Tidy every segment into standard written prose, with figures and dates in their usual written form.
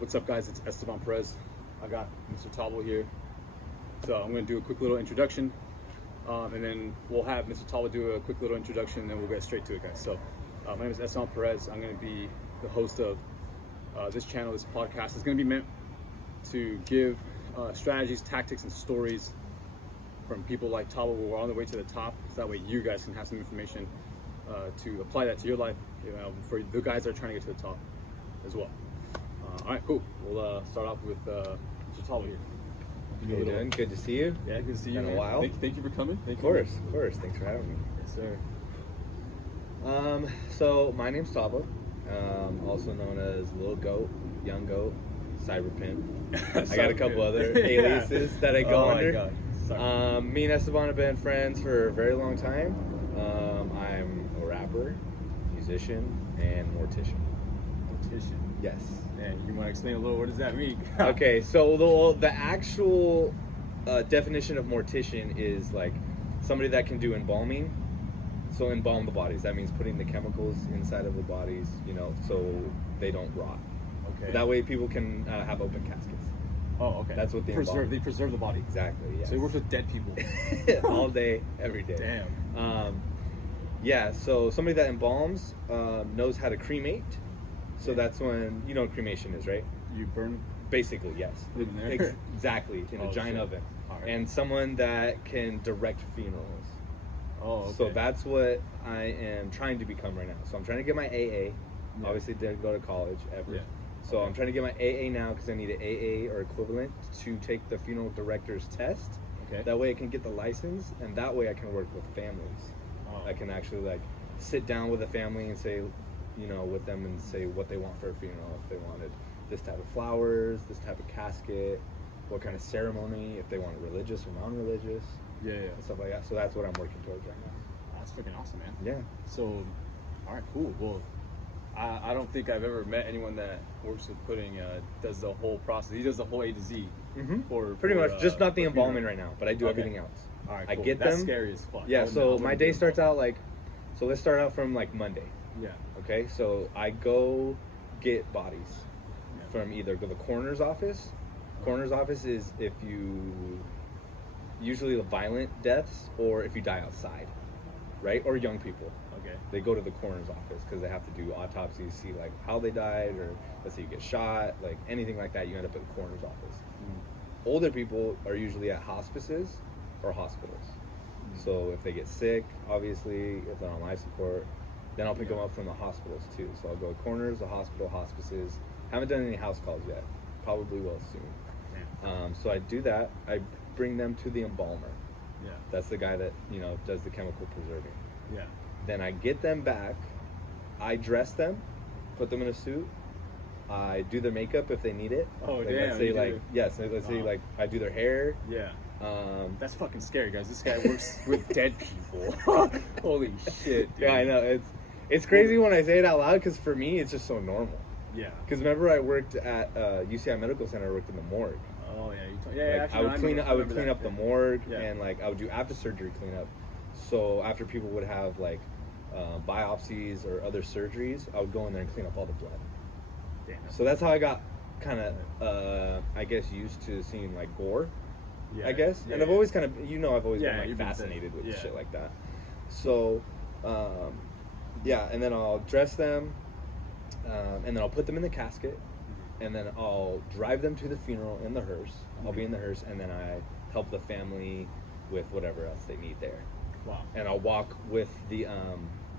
What's up, guys? It's Esteban Perez. I got Mr. Tabo here. So I'm going to do a quick little introduction, and then we'll have Mr. Tabo do a quick little introduction, and then we'll get straight to it, guys. So my name is Esteban Perez. I'm going to be the host of this channel, this podcast. It's going to be meant to give strategies, tactics, and stories from people like Tabo who are on the way to the top, so that way you guys can have some information to apply that to your life, for the guys that are trying to get to the top as well. All right, cool. We'll start off with Mr. Tabo here. How you doing? Good to see you. Yeah, good to see you. Been a while. Thank you for coming. Of course. Thanks for having me. Yes, sir. So my name's Tabo, also known as Lil Goat, Young Goat, Cyber Pimp. I got a couple other aliases that I go under. My God. Me and Esteban have been friends for a very long time. I'm a rapper, musician, and mortician. Mortician. Yes. Man, you want to explain a little? What does that mean? Okay, so the actual definition of mortician is like somebody that can do embalming. So embalm the bodies. That means putting the chemicals inside of the bodies, so they don't rot. Okay. That way people can have open caskets. Oh, okay. That's what they preserve. They preserve the body. Exactly. Yeah. So he works with dead people all day, every day. Damn. Yeah. So somebody that embalms knows how to cremate. So that's when you know what cremation is, right? You burn. Basically, yes. In there? Exactly, in a giant shit. oven. All right. And someone that can direct funerals. Oh, okay. So that's what I am trying to become right now. So I'm trying to get my AA. Yeah. Obviously, didn't go to college ever. Yeah. So I'm trying to get my AA now because I need an AA or equivalent to take the funeral director's test. Okay. That way I can get the license, and that way I can work with families. Oh. I can actually sit down with a family and say, with them and say what they want for a funeral. If they wanted this type of flowers, this type of casket, what kind of ceremony, if they want religious or non-religious, Yeah. and stuff like that. So that's what I'm working towards right now. That's freaking awesome, man. Yeah. So, all right, cool. Well, I don't think I've ever met anyone that works with pudding, does the whole process. He does the whole A to Z. Mm-hmm. For pretty much, just not the for embalming funeral. right now, but I do Okay. everything else. All right, I cool. get That's them. scary as fuck. Yeah. So my day starts out. out so let's start out from Monday. Yeah. Okay. So I go get bodies Yeah. from either the coroner's office. Coroner's office is if you usually the violent deaths or if you die outside, right? Or young people. Okay. They go to the coroner's office because they have to do autopsies, see how they died, or let's say you get shot, anything like that. You end up at the coroner's office. Older people are usually at hospices or hospitals. So if they get sick, obviously, if they're on life support, then I'll pick them up from the hospitals too. So I'll go corners, the hospital, hospices. Haven't done any house calls yet. Probably will soon. So I do that. I bring them to the embalmer. Yeah. That's the guy that does the chemical preserving. Yeah. Then I get them back. I dress them, put them in a suit. I do their makeup if they need it. Oh, damn. Let's say let's say I do their hair. Yeah. That's fucking scary, guys. This guy works with dead people. Holy shit, dude. Yeah, I know. It's crazy when I say it out loud because for me it's just so normal. Yeah. Because remember I worked at UCI Medical Center. I worked in the morgue. Oh yeah, I would clean up the morgue Yeah. and I would do after surgery cleanup. So after people would have biopsies or other surgeries, I would go in there and clean up all the blood. Damn. So that's how I got kind of I guess used to seeing gore. Yeah. I guess. Yeah, and I've always kind of I've always Yeah, been you've been fascinated with yeah. shit like that. So and then I'll dress them and then I'll put them in the casket and then I'll drive them to the funeral in the hearse. I'll be in the hearse and then I help the family with whatever else they need there. Wow. And I'll walk with the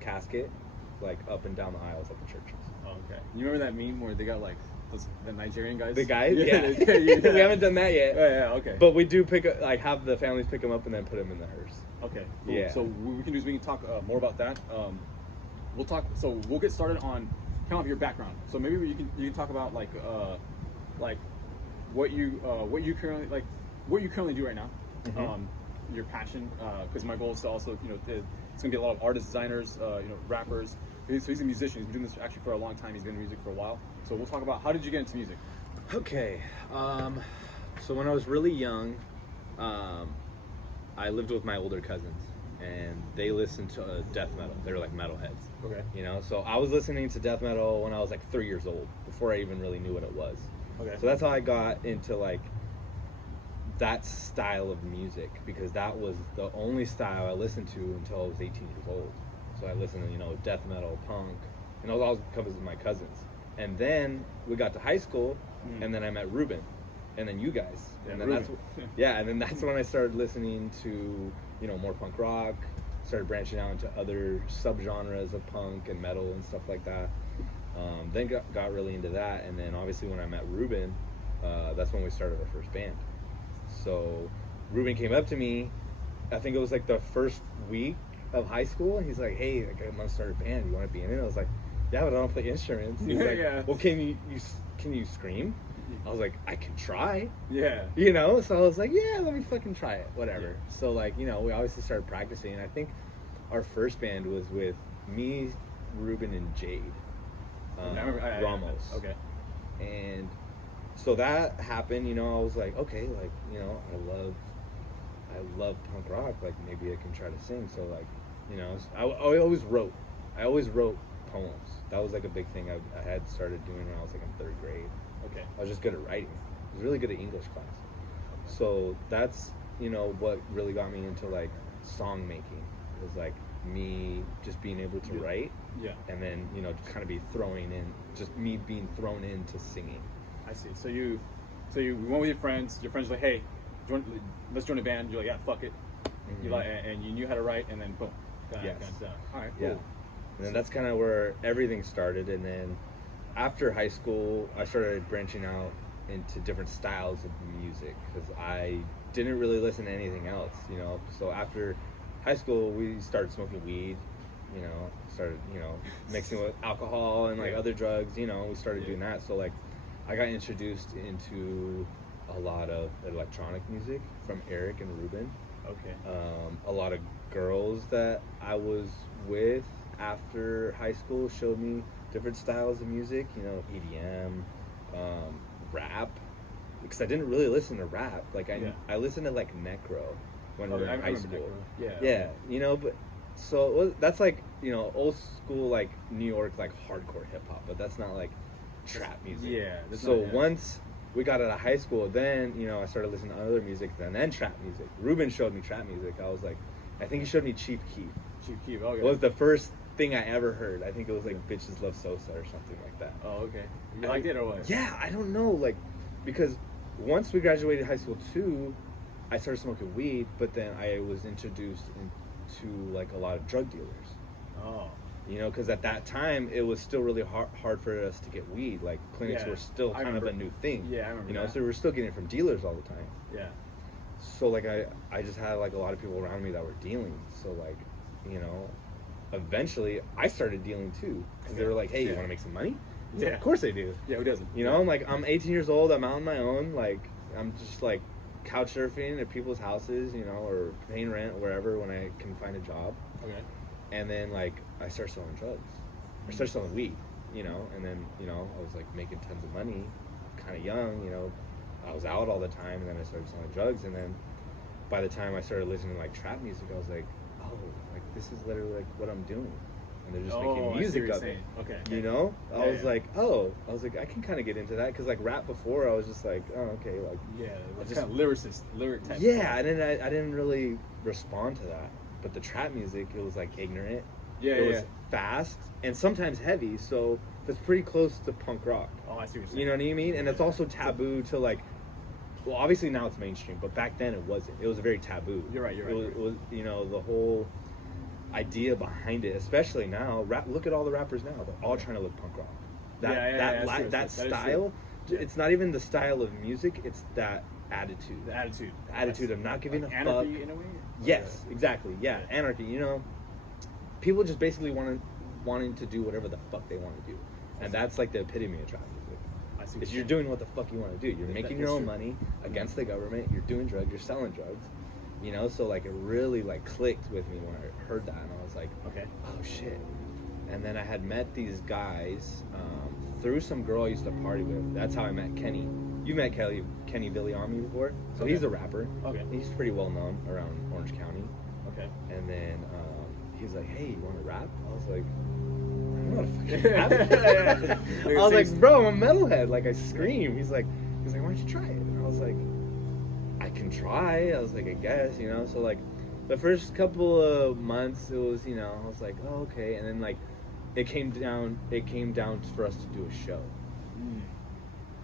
casket up and down the aisles at the churches. Oh, okay. You remember that meme where they got the Nigerian guys? The guys? Yeah. yeah. We haven't done that yet. Yeah, okay. But we do have the families pick them up and then put them in the hearse. Okay. Cool. Yeah. So what we can do is we can talk more about that. We'll get started on kind of your background. So maybe you can talk about what you currently do right now. Mm-hmm. Your passion, because my goal is to also it's gonna be a lot of artists, designers, rappers. So he's a musician. He's been doing this actually for a long time. He's been in music for a while. So we'll talk about how did you get into music? Okay. So when I was really young, I lived with my older cousins, and they listened to death metal. They were like metalheads. Okay. So I was listening to death metal when I was 3 years old, before I even really knew what it was. Okay. So that's how I got into like that style of music, because that was the only style I listened to until I was 18 years old. So I listened to, you know, death metal, punk, and it was all because of my cousins. And then we got to high school, and then I met Ruben, and then you guys, and then and then that's when I started listening to, you know, more punk rock. Started branching out into other subgenres of punk and metal and stuff like that. Then got really into that, and then obviously when I met Ruben, that's when we started our first band. So Ruben came up to me, I think it was like the first week of high school, and he's like, "Hey, like, I'm gonna start a band. You want to be in it?" I was like, "Yeah, but I don't play instruments." He's like, "Well, can you scream?" I was like, "I can try." Yeah. You know, so I was like, "Yeah, let me fucking try it, whatever." Yeah. So like, you know, we obviously started practicing. I think our first band was with me, Ruben, and Jade. Ramos. Okay. And so that happened, you know. I was like, okay, like, you know, I love punk rock, like maybe I can try to sing. So like, you know, I always wrote poems. That was like a big thing I had started doing when I was like in 3rd grade. Okay. I was just good at writing. I was really good at English class. So that's, you know, what really got me into like song making. It was like me just being able to write. Yeah. And then, you know, just kind of being thrown into singing. I see. So you went with your friends. Your friends were like, "Hey, let's join a band." You're like, "Yeah, fuck it." You like, and you knew how to write, and then boom. Yes. All right. Cool. Yeah. And then that's kind of where everything started. And then after high school, I started branching out into different styles of music because I didn't really listen to anything else, you know. So after high school, we started smoking weed. You know, started, you know, mixing with alcohol and like other drugs. You know, we started doing that. So like, I got introduced into a lot of electronic music from Eric and Ruben. Okay. A lot of girls that I was with after high school showed me different styles of music. You know, EDM, rap. Because I didn't really listen to rap. Like I listened to like Necro when we were in high school. Necro. Yeah. Yeah. You know, but. So that's like, you know, old school like New York like hardcore hip hop, but that's not like trap music. Yeah. So once we got out of high school, then, you know, I started listening to other music, and then trap music. Ruben showed me trap music. I was like, I think he showed me Chief Keef. Chief Keef. Okay. It was the first thing I ever heard. I think it was like Bitches Love Sosa or something like that. Oh, okay. You liked it or what? Yeah, I don't know, like, because once we graduated high school too, I started smoking weed, but then I was introduced to like a lot of drug dealers. Oh. You know, because at that time it was still really hard for us to get weed. Like clinics were still kind of a new thing. Yeah, I remember. You know, so we were still getting it from dealers all the time. Yeah. So like I just had like a lot of people around me that were dealing. So like, you know, eventually I started dealing too, because they were like, "Hey, you want to make some money?" Yeah, of course I do. Yeah, who doesn't? You know, I'm like, I'm 18 years old. I'm out on my own. Like, I'm just like couch surfing at people's houses, you know, or paying rent wherever when I can find a job. Okay. And then like I started selling drugs. I started selling weed, you know, and then, you know, I was like making tons of money, kind of young, you know. I was out all the time, and then I started selling drugs, and then by the time I started listening to like trap music, I was like, oh, like this is literally like what I'm doing. And they're just making music of it. Okay. You know? I was like, I can kind of get into that, because like rap before, I was just like, oh, okay, like, yeah, just kind of lyric type. Yeah, and then I didn't really respond to that. But the trap music, it was like ignorant. Yeah, it was fast and sometimes heavy, so that's pretty close to punk rock. Oh, I see what you're saying. You know what I mean? And it's also taboo to like, well, obviously now it's mainstream, but back then it wasn't. It was very taboo. You're right. It was, you know, the whole idea behind it, especially now. Look at all the rappers now; they're all trying to look punk rock. That style. It's not even the style of music; it's that attitude. The attitude. The attitude of not giving like a anarchy fuck. In a way? Yes, exactly. Yeah, anarchy. You know, people just basically wanting to do whatever the fuck they want to do, and that's like the epitome of trap music. I see. Is you're doing what the fuck you want to do. You're making your own money against the government. You're doing drugs. You're selling drugs. You know, so like it really like clicked with me when I heard that, and I was like, okay, oh shit. And then I had met these guys through some girl I used to party with. That's how I met Kenny. You met Kenny Villiami before, so he's a rapper. Okay, he's pretty well known around Orange County. Okay, and then he's like, hey, you want to rap? I was like, I don't know, want to fucking rap. I was like, bro, I'm a metalhead. Like, I scream. He's like, why don't you try it? And I was like, I can try. I was like, I guess, you know. So like, the first couple of months, it was, you know, I was like, oh, okay. And then like, it came down for us to do a show.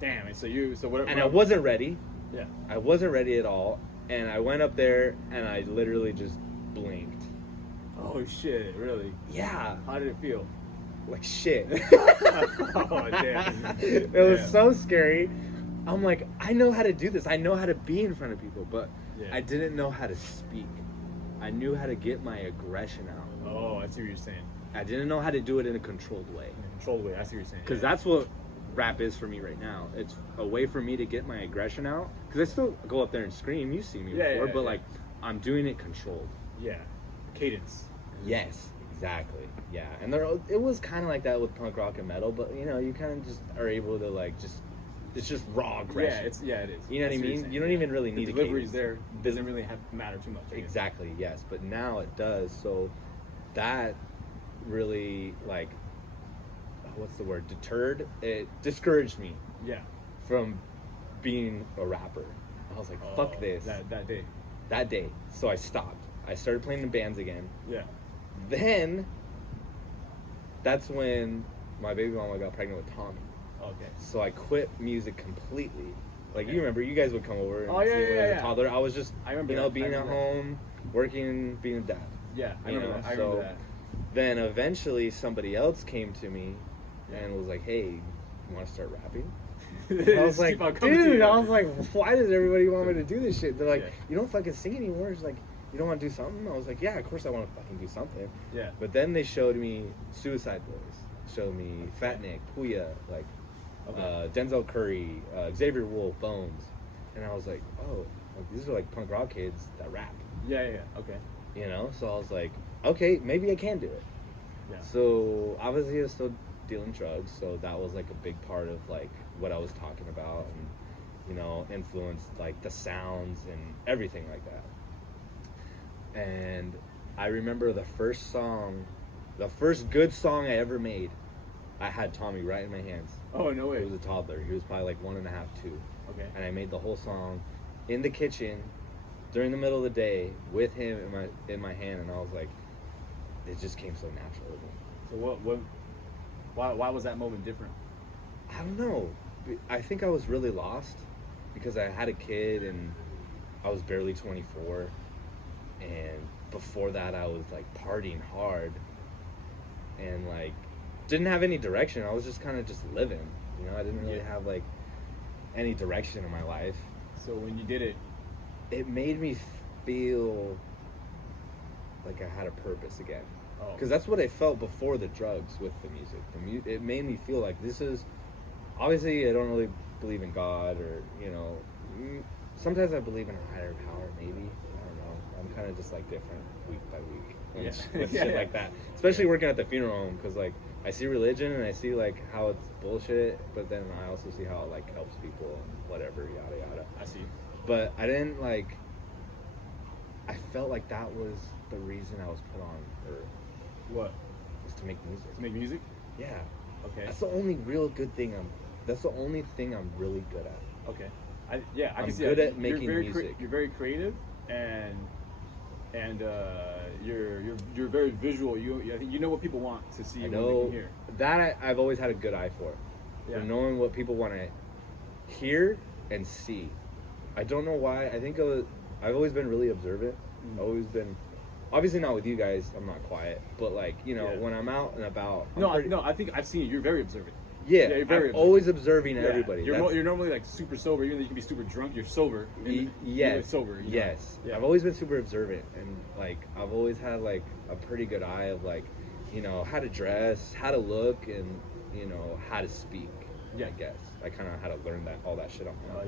Damn. And so what? And I wasn't ready. Yeah. I wasn't ready at all. And I went up there and I literally just blinked. Oh shit! Really? Yeah. How did it feel? Like shit. Oh damn! It was so scary. I'm like, I know how to do this. I know how to be in front of people, but I didn't know how to speak. I knew how to get my aggression out. Oh, I see what you're saying. I didn't know how to do it in a controlled way. In a controlled way. I see what you're saying. Because that's what rap is for me right now. It's a way for me to get my aggression out. Because I still go up there and scream. You see me before, but like, I'm doing it controlled. Yeah. Cadence. Yes, exactly. Yeah, and it was kind of like that with punk rock and metal, but you know, you kind of just are able to like it's just raw aggression. Yeah, it is. You know what I mean? You don't even really need the deliveries there. Doesn't really matter too much. Exactly. Yes, but now it does. So that really like, what's the word? Deterred. It discouraged me. Yeah. From being a rapper. I was like, fuck this. That day. So I stopped. I started playing in bands again. Yeah. Then, that's when my baby mama got pregnant with Tommy. Okay. So I quit music completely. Like, you remember, you guys would come over and see me as a toddler. I was just, being at that. home, working, being a dad. Yeah, I remember that. Then eventually somebody else came to me and was like, hey, you want to start rapping? I was like, dude, I was like, why does everybody want me to do this shit? They're like, you don't fucking sing anymore. It's like, you don't want to do something? I was like, yeah, of course I want to fucking do something. Yeah. But then they showed me Suicide Boys, showed me Fat Nick, Puya, like Denzel Curry, Xavier Wolf, Bones, and I was like, oh, like, these are like punk rock kids that rap. Yeah, okay. You know, so I was like, okay, maybe I can do it. Yeah. So obviously I was still dealing drugs, so that was like a big part of like what I was talking about, and you know, influenced like the sounds and everything like that. And I remember the first good song I ever made, I had Tommy right in my hands. Oh, no way. He was a toddler. He was probably like 1.5, 2. Okay. And I made the whole song in the kitchen during the middle of the day with him in my hand, and I was like, it just came so natural to me. So why was that moment different? I don't know. I think I was really lost because I had a kid and I was barely 24. And before that, I was like partying hard and like didn't have any direction. I was just kind of just living, you know. I didn't really have like any direction in my life. So when you did it, it made me feel like I had a purpose again. Because that's what I felt before the drugs with the music. It made me feel like this is, obviously I don't really believe in God, or you know, sometimes I believe in a higher power, maybe. I'm kind of just like different week by week with shit like that, especially working at the funeral home, because like I see religion and I see like how it's bullshit, but then I also see how it like helps people and whatever, yada yada. I see. But I didn't like, I felt like that was the reason I was put on earth. What? Was to make music. To make music? Yeah. Okay. That's the only real good thing that's the only thing I'm really good at. Okay. I can see good at making music. You're very creative, and you're very visual. You know what people want to see. I know when they hear. That I've always had a good eye for knowing what people want to hear and see. I don't know why. I think I've always been really observant. I've always been, obviously not with you guys. I'm not quiet, but like when I'm out and about. I think I've seen you. You're very observant. Yeah, you're very always observing everybody. You're normally like super sober, even though you can be super drunk. You're sober. Yes, sober. Yes. Yeah. I've always been super observant, and like I've always had like a pretty good eye of like, you know, how to dress, how to look, and you know how to speak. Yeah, I guess I kind of had to learn all that shit on my own.